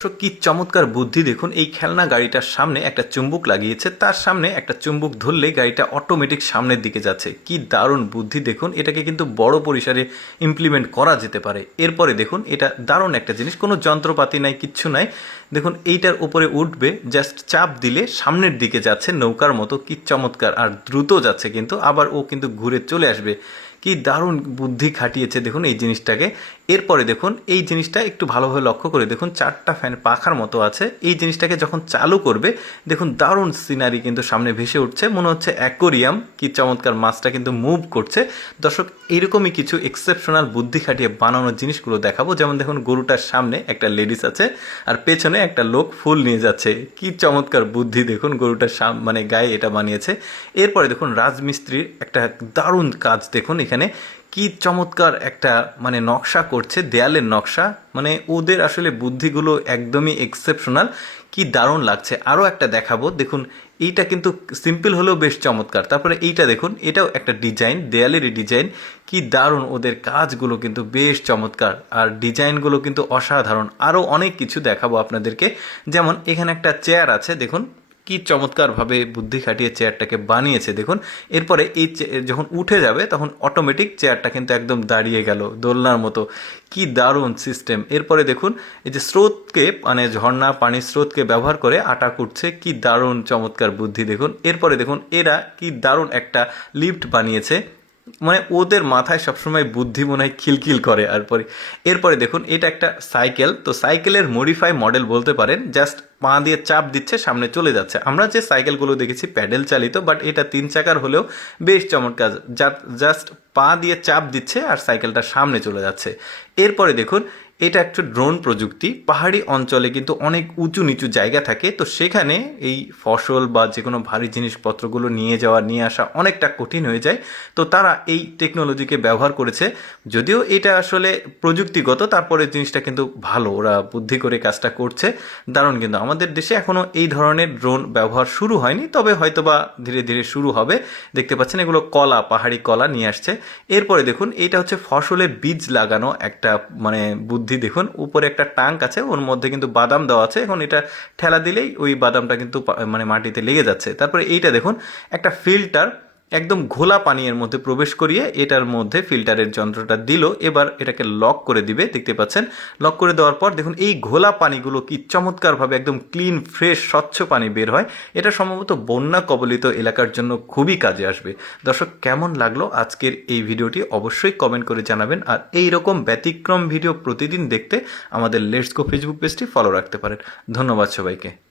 তো কি চমৎকার বুদ্ধি দেখুন, এই খেলনা গাড়িটার সামনে একটা চুম্বক লাগিয়েছে, তার সামনে একটা চুম্বক ধরলে গাড়িটা অটোমেটিক সামনের দিকে যাচ্ছে। কি দারুণ বুদ্ধি দেখুন, এটাকে কিন্তু বড় পরিসরে ইমপ্লিমেন্ট করা যেতে পারে। এরপরে দেখুন, এটা দারুণ একটা জিনিস, কোনো যন্ত্রপাতি নাই, কিচ্ছু নাই। দেখুন এইটার উপরে উঠবে, জাস্ট চাপ দিলে সামনের দিকে যাচ্ছে নৌকার মতো। কি চমৎকার, আর দ্রুত যাচ্ছে কিন্তু, আবার ও কিন্তু ঘুরে চলে আসবে। কি দারুণ বুদ্ধি খাটিয়েছে দেখুন এই জিনিসটাকে। এরপরে দেখুন এই জিনিসটা একটু ভালোভাবে লক্ষ্য করে দেখুন, চারটা ফ্যান পাখার মতো আছে। এই জিনিসটাকে যখন চালু করবে দেখুন দারুণ সিনারি কিন্তু সামনে ভেসে উঠছে, মনে হচ্ছে অ্যাকোরিয়াম। কি চমৎকার, মাছটা কিন্তু মুভ করছে। দর্শক, এইরকমই কিছু এক্সেপশনাল বুদ্ধি খাটিয়ে বানানোর জিনিসগুলো দেখাবো। যেমন দেখুন, গরুটার সামনে একটা লেডিস আছে আর পেছনে একটা লোক ফুল নিয়ে যাচ্ছে। কি চমৎকার বুদ্ধি দেখুন, গরুটার মানে গায়ে এটা বানিয়েছে। এরপরে দেখুন রাজমিস্ত্রির একটা দারুণ কাজ দেখুন, এখানে কি চমৎকার একটা মানে নকশা করছে, দেয়ালের নকশা। মানে ওদের আসলে বুদ্ধিগুলো একদমই এক্সেপশনাল। কি দারুণ লাগছে। আরও একটা দেখাবো দেখুন, এইটা কিন্তু সিম্পল হলেও বেশ চমৎকার। তারপরে এইটা দেখুন, এটাও একটা ডিজাইন, দেয়ালেরই ডিজাইন। কি দারুণ, ওদের কাজগুলো কিন্তু বেশ চমৎকার, আর ডিজাইনগুলো কিন্তু অসাধারণ। আরও অনেক কিছু দেখাবো আপনাদেরকে। যেমন এখানে একটা চেয়ার আছে দেখুন, কি চমৎকারভাবে বুদ্ধি খাটিয়ে চেয়ারটাকে বানিয়েছে দেখুন। এরপরে এই যখন উঠে যাবে তখন অটোমেটিক চেয়ারটা কিন্তু একদম দাঁড়িয়ে গেল দোলনার মতো। কি দারুণ সিস্টেম। এরপরে দেখুন, এই যে স্রোতকে মানে ঝর্ণা পানির স্রোতকে ব্যবহার করে আটা কুটছে। কি দারুণ চমৎকার বুদ্ধি দেখুন। এরপরে দেখুন এরা কি দারুণ একটা লিফট বানিয়েছে। মানে ওদের মাথায় সবসময় বুদ্ধি মনে হয় খিলখিল করে। এরপরে দেখুন, এটা একটা সাইকেল। তো সাইকেলের মডিফাই মডেল বলতে পারেন। জাস্ট পা দিয়ে চাপ দিচ্ছে, সামনে চলে যাচ্ছে। আমরা যে সাইকেলগুলো দেখেছি প্যাডেল চালিত, বাট এটা 3 চাকার হলেও বেশ চমৎকার। জাস্ট পা দিয়ে চাপ দিচ্ছে আর সাইকেলটা সামনে চলে যাচ্ছে। এরপরে দেখুন, এটা একটা ড্রোন প্রযুক্তি। পাহাড়ি অঞ্চলে কিন্তু অনেক উঁচু নিচু জায়গা থাকে, তো সেখানে এই ফসল বা যে কোনো ভারী জিনিসপত্রগুলো নিয়ে যাওয়া নিয়ে আসা অনেকটা কঠিন হয়ে যায়। তো তারা এই টেকনোলজিকে ব্যবহার করেছে। যদিও এটা আসলে প্রযুক্তিগত, তারপরে জিনিসটা কিন্তু ভালো, ওরা বুদ্ধি করে কাজটা করছে। দারুণ। কিন্তু আমাদের দেশে এখনও এই ধরনের ড্রোন ব্যবহার শুরু হয়নি, তবে হয়তোবা ধীরে ধীরে শুরু হবে। দেখতে পাচ্ছেন এগুলো কলা, পাহাড়ি কলা নিয়ে আসছে। এরপরে দেখুন, এটা হচ্ছে ফসলে বীজ লাগানো একটা মানে বুদ্ধি দেখুন। উপরে একটা ট্যাঙ্ক আছে, ওর মধ্যে কিন্তু বাদাম দেওয়া আছে। এখন এটা ঠেলা দিলেই ওই বাদামটা কিন্তু মানে মাটিতে লেগে যাচ্ছে। তারপরে এইটা দেখুন, একটা ফিল্টার একদম ঘোলা পানির মধ্যে প্রবেশ করিয়ে এটার মধ্যে ফিল্টারের যন্ত্রটা দিল। এবার এটাকে লক করে দিবে, দেখতে পাচ্ছেন। লক করে দেওয়ার পর দেখুন এই ঘোলা পানিগুলো কি চমৎকারভাবে একদম ক্লিন ফ্রেশ স্বচ্ছ পানি বের হয়। এটা সম্ভবত বন্যা কবলিত এলাকার জন্য খুবই কাজে আসবে। দর্শক, কেমন লাগলো আজকের এই ভিডিওটি অবশ্যই কমেন্ট করে জানাবেন। আর এই রকম ব্যতিক্রম ভিডিও প্রতিদিন দেখতে আমাদের লেটস গো ফেসবুক পেজটি ফলো রাখতে পারেন। ধন্যবাদ সবাইকে।